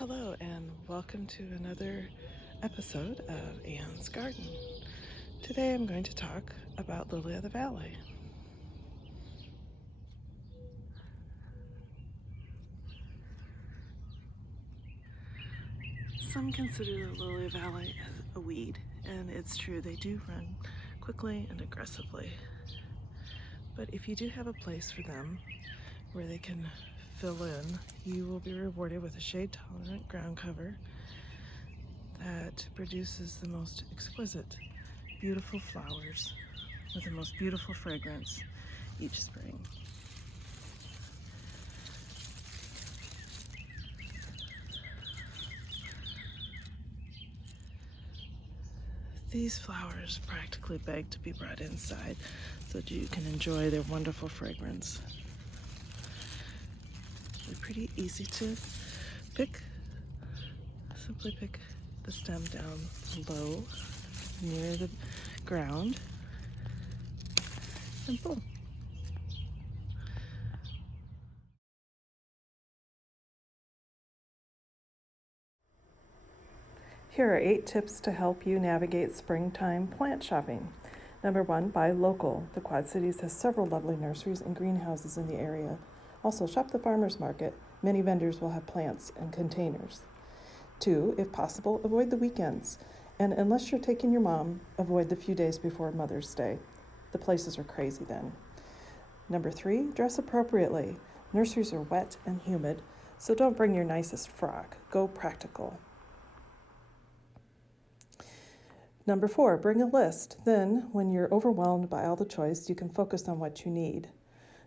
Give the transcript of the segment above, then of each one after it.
Hello and welcome to another episode of Anne's Garden. Today I'm going to talk about Lily of the Valley. Some consider the Lily of the Valley as a weed, and it's true, they do run quickly and aggressively. But if you do have a place for them where they can fill in, you will be rewarded with a shade-tolerant ground cover that produces the most exquisite, beautiful flowers with the most beautiful fragrance each spring. These flowers practically beg to be brought inside so that you can enjoy their wonderful fragrance. They're pretty easy to pick. Simply pick the stem down low near the ground and pull. Here are 8 tips to help you navigate springtime plant shopping. Number 1, buy local. The Quad Cities has several lovely nurseries and greenhouses in the area. Also, shop the farmers market. Many vendors will have plants in containers. 2, if possible, avoid the weekends. And unless you're taking your mom, avoid the few days before Mother's Day. The places are crazy then. Number 3, dress appropriately. Nurseries are wet and humid, so don't bring your nicest frock. Go practical. Number 4, bring a list. Then, when you're overwhelmed by all the choice, you can focus on what you need.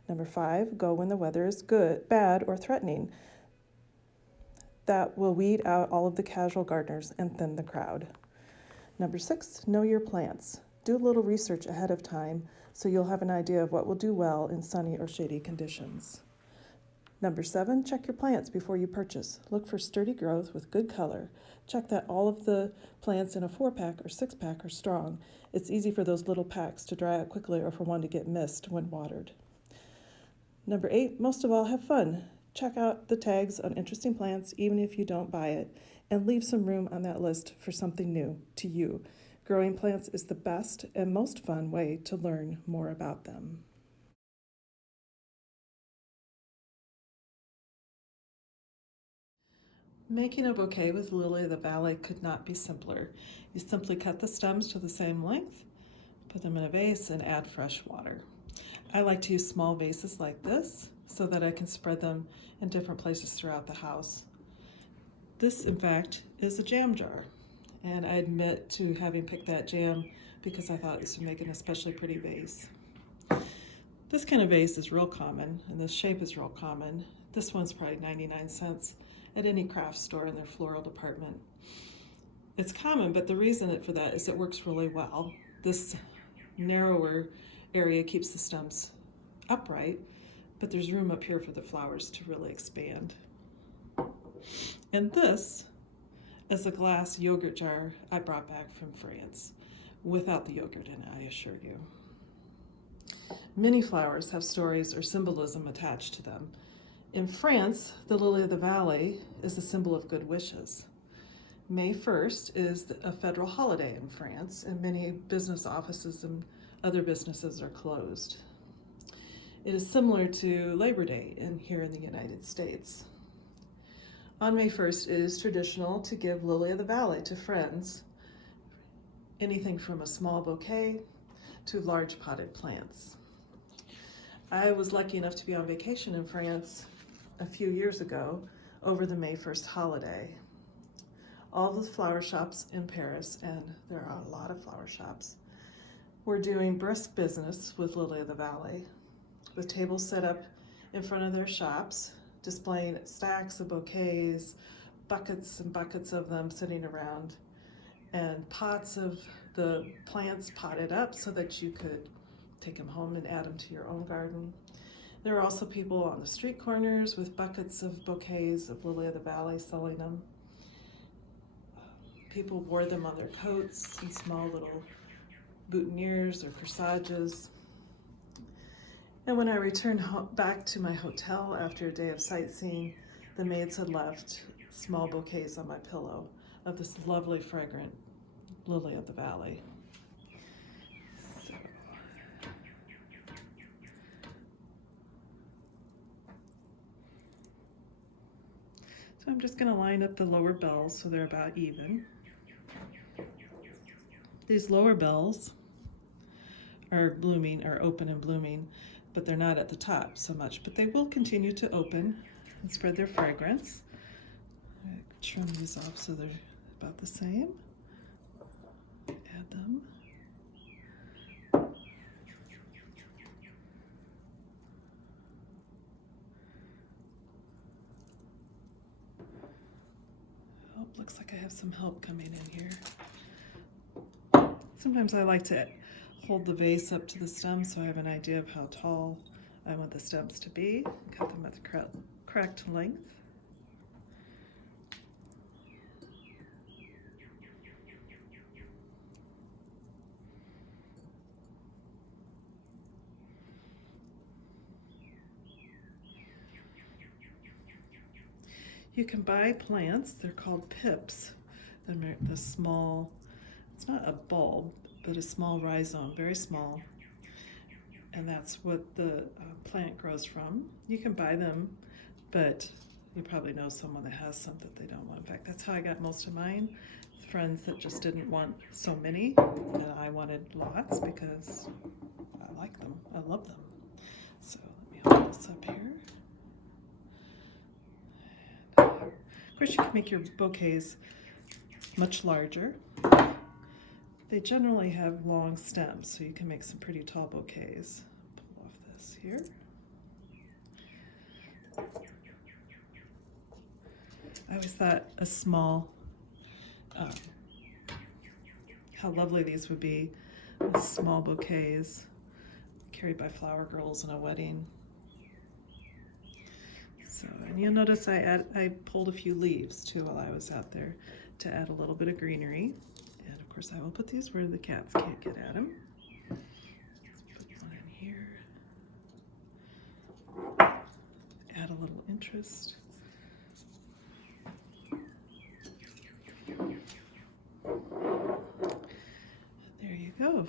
Number 5, go when the weather is good, bad, or threatening. That will weed out all of the casual gardeners and thin the crowd. Number 6, know your plants. Do a little research ahead of time so you'll have an idea of what will do well in sunny or shady conditions. Number 7, check your plants before you purchase. Look for sturdy growth with good color. Check that all of the plants in a 4-pack or 6-pack are strong. It's easy for those little packs to dry out quickly or for one to get missed when watered. Number 8, most of all, have fun. Check out the tags on interesting plants even if you don't buy it, and leave some room on that list for something new to you. Growing plants is the best and most fun way to learn more about them. Making a bouquet with Lily of the Valley could not be simpler. You simply cut the stems to the same length, put them in a vase, and add fresh water. I like to use small vases like this so that I can spread them in different places throughout the house. This, in fact, is a jam jar, and I admit to having picked that jam because I thought this would make an especially pretty vase. This kind of vase is real common, and this shape is real common. This one's probably 99 cents at any craft store in their floral department. It's common, but the reason for that is it works really well. This narrower area keeps the stems upright, but there's room up here for the flowers to really expand. And this is a glass yogurt jar I brought back from France, without the yogurt in it, I assure you. Many flowers have stories or symbolism attached to them. In France, the lily of the valley is a symbol of good wishes. May 1st is a federal holiday in France, and many business offices and other businesses are closed. It is similar to Labor Day here in the United States. On May 1st, it is traditional to give lily of the valley to friends, anything from a small bouquet to large potted plants. I was lucky enough to be on vacation in France a few years ago over the May 1st holiday. All the flower shops in Paris, and there are a lot of flower shops, were doing brisk business with Lily of the Valley, with tables set up in front of their shops, displaying stacks of bouquets, buckets and buckets of them sitting around, and pots of the plants potted up so that you could take them home and add them to your own garden. There are also people on the street corners with buckets of bouquets of Lily of the Valley selling them. People wore them on their coats and small little boutonnieres or corsages. And when I returned back to my hotel after a day of sightseeing, the maids had left small bouquets on my pillow of this lovely fragrant lily of the valley. So I'm just going to line up the lower bells so they're about even. These lower bells are blooming, are open and blooming, but they're not at the top so much, but they will continue to open and spread their fragrance. I trim these off so they're about the same. Add them. Oh, looks like I have some help coming in here. Sometimes I like to hold the vase up to the stem so I have an idea of how tall I want the stems to be. Cut them at the correct length. You can buy plants, they're called pips. They're the small, it's not a bulb, but a small rhizome, very small. And that's what the plant grows from. You can buy them, but you probably know someone that has some that they don't want. In fact, that's how I got most of mine. Friends that just didn't want so many, and I wanted lots because I like them, I love them. So let me hold this up here. Of course, you can make your bouquets much larger. They generally have long stems, so you can make some pretty tall bouquets. Pull off this here. I always thought a small, how lovely these would be, small bouquets carried by flower girls in a wedding. So, and you'll notice I pulled a few leaves too while I was out there to add a little bit of greenery. And of course I will put these where the cats can't get at them. Let's put one in here. Add a little interest. There you go.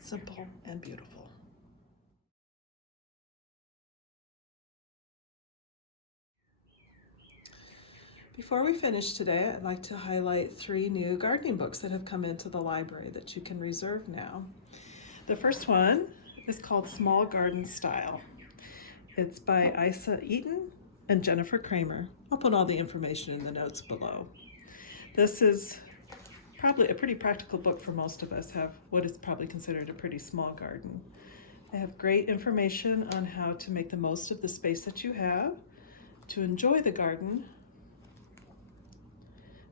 Simple and beautiful. Before we finish today, I'd like to highlight 3 new gardening books that have come into the library that you can reserve now. The first one is called Small Garden Style. It's by Eaton and Jennifer Kramer. I'll put all the information in the notes below. This is probably a pretty practical book for most of us, have what is probably considered a pretty small garden. They have great information on how to make the most of the space that you have, to enjoy the garden,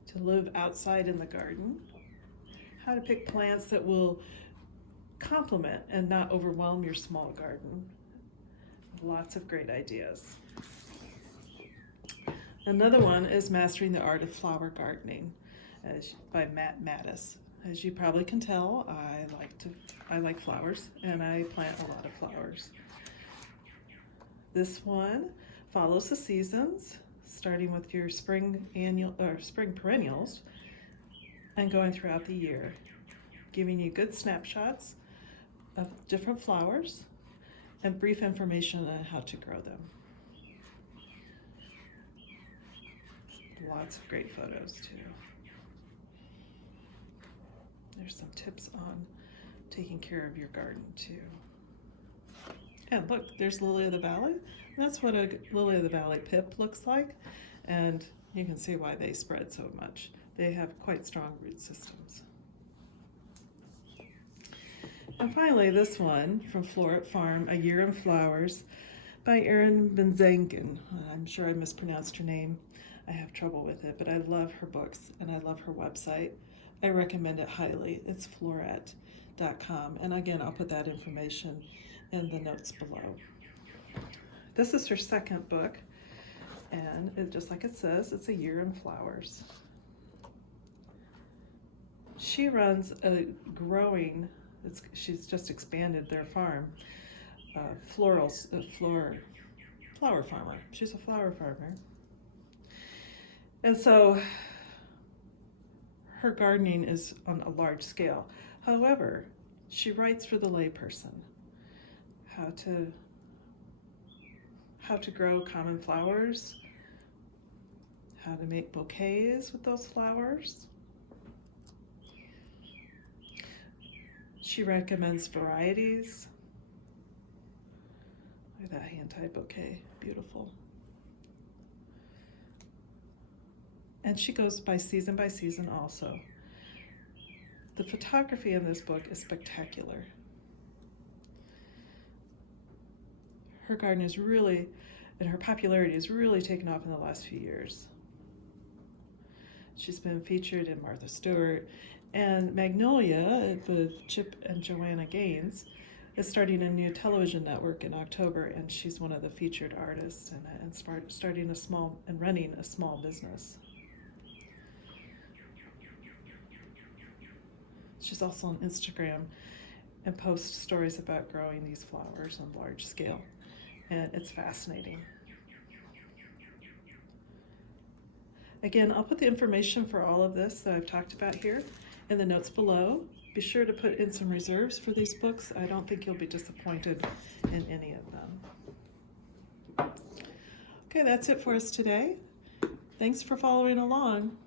to live outside in the garden, how to pick plants that will complement and not overwhelm your small garden. Lots of great ideas. Another one is Mastering the Art of Flower Gardening by Mattus. As you probably can tell, I like flowers and I plant a lot of flowers. This one follows the seasons, starting with your spring perennials and going throughout the year, giving you good snapshots of different flowers and brief information on how to grow them. Lots of great photos too. There's some tips on taking care of your garden too. And look, there's Lily of the Valley. That's what a Lily of the Valley pip looks like, and you can see why they spread so much. They have quite strong root systems. And finally, this one from Floret Farm, A Year in Flowers by Erin Benzakein. I'm sure I mispronounced her name. I have trouble with it, but I love her books and I love her website. I recommend it highly. It's floret.com. And again, I'll put that information in the notes below. This is her second book, and just like it says, it's A Year in Flowers. She runs a growing She's just expanded their farm. Flower farmer. She's a flower farmer. And so her gardening is on a large scale. However, she writes for the layperson how to grow common flowers, how to make bouquets with those flowers. She recommends varieties. Look at that hand-tied bouquet, beautiful. And she goes by season also. The photography in this book is spectacular. Her garden is really, and her popularity has really taken off in the last few years. She's been featured in Martha Stewart, and Magnolia with Chip and Joanna Gaines is starting a new television network in October, and she's one of the featured artists and starting running a small business. She's also on Instagram and posts stories about growing these flowers on large scale, and it's fascinating. Again, I'll put the information for all of this that I've talked about here in the notes below. Be sure to put in some reserves for these books. I don't think you'll be disappointed in any of them. Okay, that's it for us today. Thanks for following along.